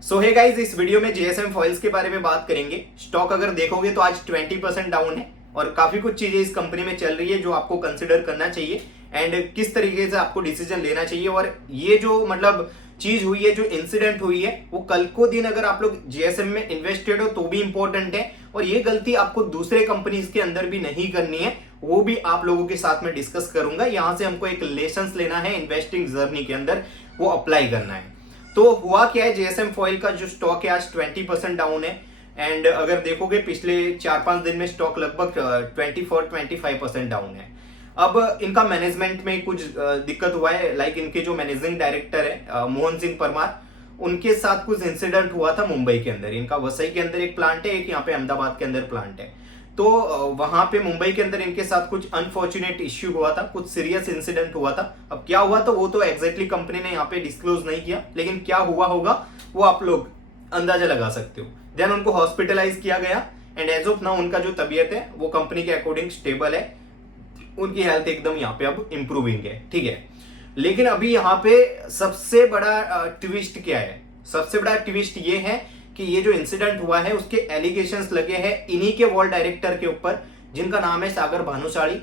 सो hey guys, इस video में JSM foils के बारे में बात करेंगे। स्टॉक अगर देखोगे तो आज 20% डाउन है और काफी कुछ चीजें इस कंपनी में चल रही है जो आपको कंसिडर करना चाहिए एंड किस तरीके से आपको डिसीजन लेना चाहिए। और ये जो चीज हुई है, जो इंसिडेंट हुई है, वो कल को दिन अगर आप लोग जेएसएम में इन्वेस्टेड हो तो भी इंपॉर्टेंट है और ये गलती आपको दूसरे कंपनीज के अंदर भी नहीं करनी है, वो भी आप लोगों के साथ में डिस्कस करूंगा। यहां से हमको एक लेसन लेना है इन्वेस्टिंग जर्नी के अंदर, वो अप्लाई करना है। तो हुआ क्या है, जेएसएम फॉइल का जो स्टॉक है आज 20% डाउन है एंड अगर देखोगे पिछले 4-5 दिन में स्टॉक लगभग 24-25% डाउन है। अब इनका मैनेजमेंट में कुछ दिक्कत हुआ है। लाइक इनके जो मैनेजिंग डायरेक्टर है मोहन सिंह परमार, उनके साथ कुछ इंसिडेंट हुआ था मुंबई के अंदर। इनका वसई के अंदर एक प्लांट है, एक यहाँ पे अहमदाबाद के अंदर प्लांट है। तो वहां पे मुंबई के अंदर इनके साथ कुछ अनफॉर्चुनेट इश्यू हुआ था, कुछ सीरियस इंसिडेंट हुआ था। अब क्या हुआ तो वो तो एग्जैक्टली कंपनी ने यहाँ पे डिस्क्लोज नहीं किया, लेकिन क्या हुआ होगा वो आप लोग अंदाजा लगा सकते हो। देन उनको हॉस्पिटलाइज किया गया एंड एज ऑफ नाउ उनका जो तबीयत है वो कंपनी के अकॉर्डिंग स्टेबल है, उनकी हेल्थ एकदम यहाँ पे अब इंप्रूविंग है, ठीक है। लेकिन अभी यहाँ पे सबसे बड़ा ट्विस्ट क्या है? सबसे बड़ा ट्विस्ट ये है कि ये जो इंसिडेंट हुआ है उसके एलिगेशंस लगे हैं इन्हीं के वॉल डायरेक्टर के ऊपर, जिनका नाम है सागर भानुशाली।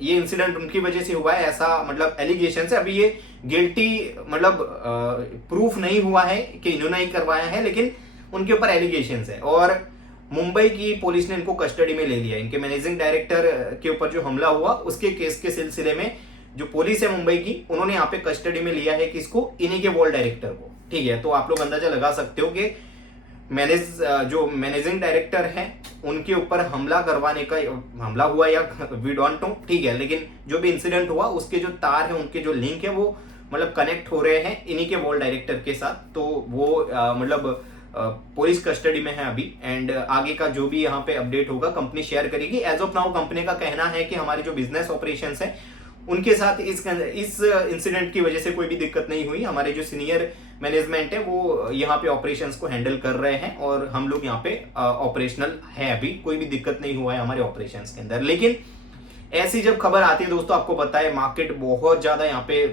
ये इंसिडेंट उनकी वजह से हुआ है, ऐसा एलिगेशन है। अभी ये गिल्टी प्रूफ नहीं हुआ है कि इन्होंने ही करवाया है, लेकिन उनके ऊपर एलिगेशंस है और मुंबई की पुलिस ने इनको कस्टडी में ले लिया। इनके मैनेजिंग डायरेक्टर के ऊपर जो हमला हुआ उसके केस के सिलसिले में जो पुलिस है मुंबई की, उन्होंने यहाँ पे कस्टडी में लिया है किसको? इन्हीं के वॉल डायरेक्टर को, ठीक है। तो आप लोग अंदाजा लगा सकते हो कि जो मैनेजिंग डायरेक्टर हैं उनके ऊपर हमला करवाने का हमला हुआ या वी डोंट नो, ठीक है। लेकिन जो भी इंसिडेंट हुआ उसके जो तार है, उनके जो लिंक है वो कनेक्ट हो रहे हैं इन्हीं के वॉल डायरेक्टर के साथ। तो वो पुलिस कस्टडी में है अभी एंड आगे का जो भी यहाँ पे अपडेट होगा कंपनी शेयर करेगी। एज ऑफ नाउ कंपनी का कहना है कि हमारे जो बिजनेस ऑपरेशंस है उनके साथ इस इंसिडेंट की वजह से कोई भी दिक्कत नहीं हुई। हमारे जो सीनियर मैनेजमेंट है वो यहाँ पे ऑपरेशंस को हैंडल कर रहे हैं और हम लोग यहाँ पे ऑपरेशनल है, अभी कोई भी दिक्कत नहीं हुआ है हमारे ऑपरेशंस के अंदर। लेकिन ऐसी जब खबर आती है दोस्तों, आपको पता है मार्केट बहुत ज्यादा यहाँ पे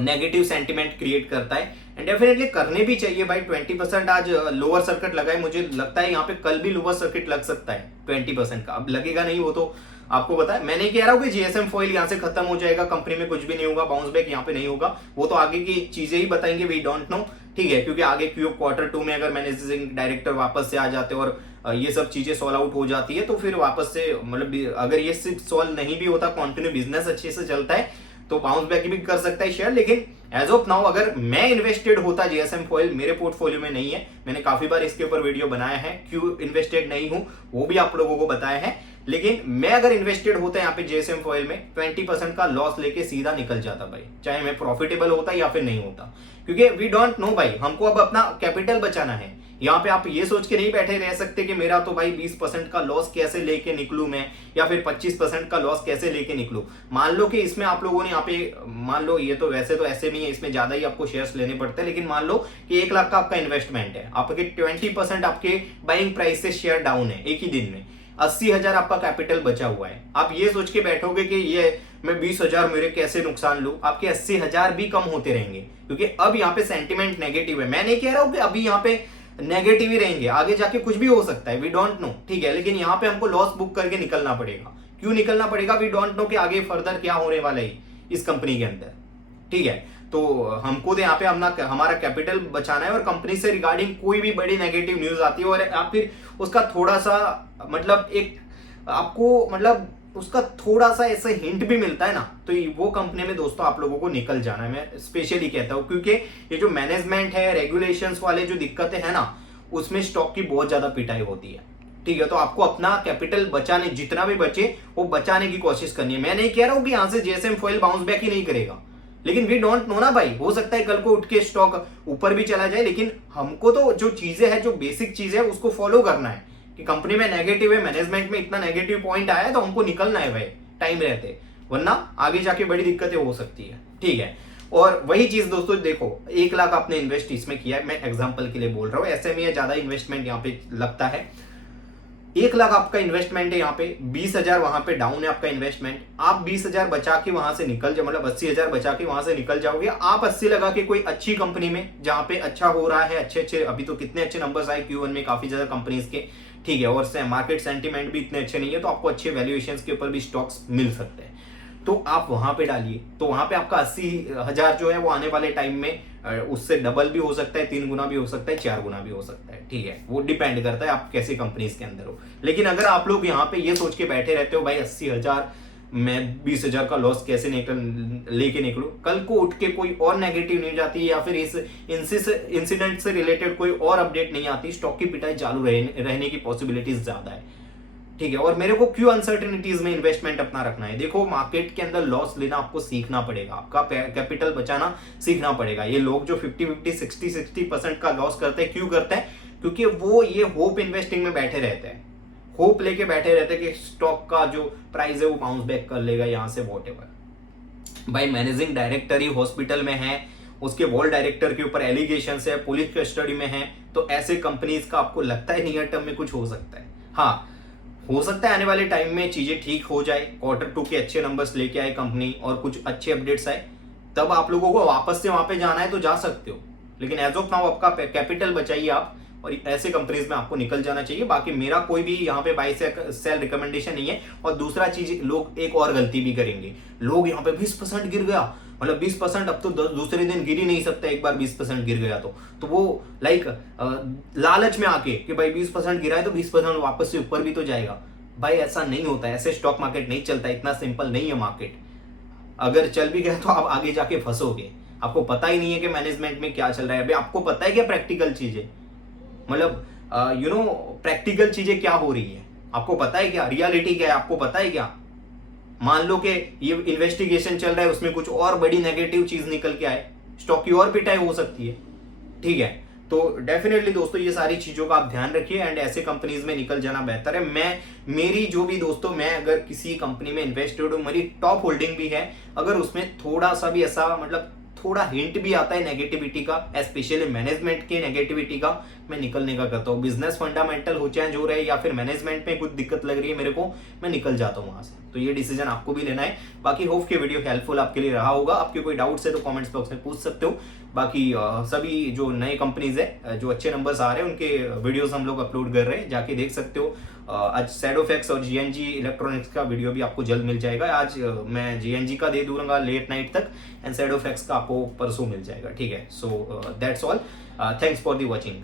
नेगेटिव सेंटिमेंट क्रिएट करता है एंड डेफिनेटली करने भी चाहिए भाई। 20% आज लोअर सर्किट लगा है, मुझे लगता है यहाँ पे कल भी लोअर सर्किट लग सकता है 20% का। अब लगेगा नहीं वो तो आपको पता है। मैं नहीं कह रहा हूँ कि जीएसएम फॉइल यहाँ से खत्म हो जाएगा, कंपनी में कुछ भी नहीं होगा, बाउंस बैक यहाँ पे नहीं होगा, वो तो आगे की चीजें ही बताएंगे, वी डोंट नो, ठीक है। क्योंकि आगे Q2 में अगर मैनेजिंग डायरेक्टर वापस से आ जाते और ये सब चीजें सॉल्व आउट हो जाती है तो फिर वापस से अगर ये सिर्फ सॉल्व नहीं भी होता, कंटिन्यू बिजनेस अच्छे से चलता है तो बाउंस बैक भी कर सकता है शेयर। लेकिन एज ऑफ नाउ अगर मैं इन्वेस्टेड होता, जेएसएम फॉइल मेरे पोर्टफोलियो में नहीं है, मैंने काफी बार इसके ऊपर वीडियो बनाया है, क्यों इन्वेस्टेड नहीं हूं वो भी आप लोगों को बताया है। लेकिन मैं अगर इन्वेस्टेड होता यहाँ पे जेएसएम फॉइल में 20% का लॉस लेके सीधा निकल जाता भाई, चाहे मैं प्रॉफिटेबल होता या फिर नहीं होता। क्योंकि वी डोंट नो भाई, हमको अब अपना कैपिटल बचाना है। यहाँ पे आप ये सोच के नहीं बैठे रह सकते कि मेरा तो भाई 20% का लॉस कैसे लेके निकलूं मैं, या फिर 25% का लॉस कैसे लेके निकलूं। मान लो कि इसमें आप लोगों ने यहाँ पे, मान लो ये तो वैसे तो ऐसे नहीं है, इसमें ज्यादा ही आपको शेयर्स लेने पड़ते हैं, लेकिन मान लो कि 1 लाख का आपका इन्वेस्टमेंट है, आपके 20% आपके बाइंग प्राइस से शेयर डाउन है, एक ही दिन में 80,000 आपका कैपिटल बचा हुआ है। आप ये सोच के बैठोगे कि ये मैं 20,000 मेरे कैसे नुकसान लूं, आपके 80,000 भी कम होते रहेंगे। क्योंकि अब यहाँ पे सेंटिमेंट नेगेटिव है। मैं नहीं कह रहा हूं कि अभी यहाँ पे नेगेटिव ही रहेंगे, आगे जाके कुछ भी हो सकता है, वी डोंट नो, ठीक है। लेकिन यहाँ पे हमको लॉस बुक करके निकलना पड़ेगा। क्यों निकलना पड़ेगा? वी डोंट नो कि आगे फर्दर क्या होने वाला है इस कंपनी के अंदर, ठीक है। तो हमको तो यहाँ पे हमारा कैपिटल बचाना है और कंपनी से रिगार्डिंग कोई भी बड़ी नेगेटिव न्यूज आती है और आप फिर उसका थोड़ा सा एक आपको उसका थोड़ा सा ऐसे हिंट भी मिलता है ना, तो वो कंपनी में दोस्तों आप लोगों को निकल जाना है। मैं स्पेशली कहता हूं क्योंकि ये जो मैनेजमेंट है, रेगुलेशंस वाले जो दिक्कतें हैं ना, उसमें स्टॉक की बहुत ज्यादा पिटाई होती है, ठीक है। तो आपको अपना कैपिटल बचाने, जितना भी बचे वो बचाने की कोशिश करनी है। मैं नहीं कह रहा हूं कि यहां से जेएसएम फॉइल बाउंस बैक ही नहीं करेगा, लेकिन वी डोंट नो ना भाई, हो सकता है कल को उठ के स्टॉक ऊपर भी चला जाए। लेकिन हमको तो जो चीजें हैं, जो बेसिक चीजें है, उसको फॉलो करना है कि कंपनी में नेगेटिव है, मैनेजमेंट में इतना नेगेटिव पॉइंट आया है तो हमको निकलना है भाई टाइम रहते, वरना आगे जाके बड़ी दिक्कतें हो सकती है, ठीक है। और वही चीज दोस्तों देखो, 1 लाख आपने इन्वेस्ट इसमें किया है, मैं एग्जांपल के लिए बोल रहा हूँ, ऐसे में ज्यादा इन्वेस्टमेंट यहाँ पे लगता है। 1 लाख आपका इन्वेस्टमेंट है, यहाँ पे 20,000 वहां पे डाउन है आपका इन्वेस्टमेंट। आप 20,000 बचा के वहां से निकल जाओ, मतलब 80,000 बचा के वहां से निकल जाओगे। आप 80 लगा के कोई अच्छी कंपनी में जहां पे अच्छा हो रहा है, अच्छे अच्छे अभी तो कितने अच्छे नंबर्स आए Q1 में काफी ज्यादा कंपनीज के, ठीक है, और मार्केट सेंटीमेंट भी इतने अच्छे नहीं है, तो आपको अच्छे वैल्यूएशन के ऊपर भी स्टॉक्स मिल सकते हैं, तो आप वहां पे डालिए। तो वहां पे आपका 80,000 जो है वो आने वाले टाइम में उससे डबल भी हो सकता है, 3 गुना भी हो सकता है, 4 गुना भी हो सकता है, ठीक है, वो डिपेंड करता है आप कैसे कंपनीज के अंदर हो। लेकिन अगर आप लोग यहाँ पे ये सोच के बैठे रहते हो भाई 80,000 मैं 20,000 का लॉस कैसे लेके निकलूं, कल को उठ के कोई और नेगेटिव न्यूज आती है या फिर इस इंसिडेंट से रिलेटेड कोई और अपडेट नहीं आती, स्टॉक की पिटाई चालू रहने की पॉसिबिलिटीज ज्यादा है, ठीक है। और मेरे को क्यों अनसर्टेनिटीज में इन्वेस्टमेंट अपना रखना है, देखो मार्केट के अंदर लॉस लेना आपको सीखना पड़ेगा, आपका कैपिटल बचाना सीखना पड़ेगा। ये लोग जो 50-50 60% का लॉस करते हैं, क्यों करते हैं, क्योंकि वो ये होप इन्वेस्टिंग में बैठे रहते हैं, होप लेके बैठे रहते हैं कि स्टॉक का जो प्राइस है वो बाउंस बैक कर लेगा यहाँ से, वॉटएवर। भाई मैनेजिंग डायरेक्टर ही हॉस्पिटल में है, उसके वॉल डायरेक्टर के ऊपर एलिगेशन है, पुलिस कस्टडी में है, तो ऐसे कंपनीज का आपको लगता है नियर टर्म में कुछ हो सकता है? हाँ, हो सकता है आने वाले टाइम में चीजें ठीक हो जाए, Q2 के अच्छे नंबर्स लेके आए कंपनी और कुछ अच्छे अपडेट्स आए, तब आप लोगों को वापस से वहां पे जाना है तो जा सकते हो। लेकिन एज ऑफ नाउ आपका कैपिटल बचाइए आप, और ऐसे कंपनीज में आपको निकल जाना चाहिए। बाकी मेरा कोई भी यहाँ पे बाई सेल रिकमेंडेशन नहीं है। और दूसरा चीज, लोग एक और गलती भी करेंगे, लोग यहाँ पे 20% गिर गया, मतलब 20%, अब तो दूसरे दिन गिर ही नहीं सकता, एक बार 20% गिर गया तो वो लाइक लालच में आके कि भाई 20% गिरा है तो 20% वापस से ऊपर भी तो जाएगा। भाई ऐसा नहीं होता है, ऐसे स्टॉक मार्केट नहीं चलता, इतना सिंपल नहीं है मार्केट। अगर चल भी गया तो आप आगे जाके फंसोगे, आपको पता ही नहीं है कि मैनेजमेंट में क्या चल रहा है। अभी आपको पता है क्या प्रैक्टिकल चीजें, मतलब प्रैक्टिकल चीजें क्या हो रही है, आपको पता है क्या, रियलिटी क्या है, आपको पता है क्या? मान लो कि ये इन्वेस्टिगेशन चल रहा है, उसमें कुछ और बड़ी नेगेटिव चीज निकल के आए, स्टॉक की और पिटाई हो सकती है, ठीक है। तो डेफिनेटली दोस्तों ये सारी चीजों का आप ध्यान रखिए एंड ऐसे कंपनीज में निकल जाना बेहतर है। मेरी जो भी दोस्तों, मैं अगर किसी कंपनी में इन्वेस्टेड हूं, मेरी टॉप होल्डिंग भी है, अगर उसमें थोड़ा सा भी ऐसा मतलब थोड़ा हिंट भी आता है नेगेटिविटी का, स्पेशली मैनेजमेंट के नेगेटिविटी का, मैं निकलने का करता हूँ। बिजनेस फंडामेंटल हो चाहे जो रहे, या फिर मैनेजमेंट में कुछ दिक्कत लग रही है मेरे को, मैं निकल जाता हूँ वहां से। तो ये डिसीजन आपको भी लेना है। बाकी होप के वीडियो हेल्पफुल आपके लिए रहा होगा। आपके कोई डाउट्स है तो कमेंट्स बॉक्स में पूछ सकते हो। बाकी सभी जो नए कंपनीज है, जो अच्छे नंबर्स आ रहे हैं, उनके वीडियोस हम लोग अपलोड कर रहे हैं, जाके देख सकते हो। आज सैडोफैक्स और GNG इलेक्ट्रॉनिक्स का वीडियो भी आपको जल्द मिल जाएगा। आज मैं GNG का दे दूंगा लेट नाइट तक, एंड सैडोफैक्स का आपको परसों मिल जाएगा, ठीक है। So that's all, thanks for the watching.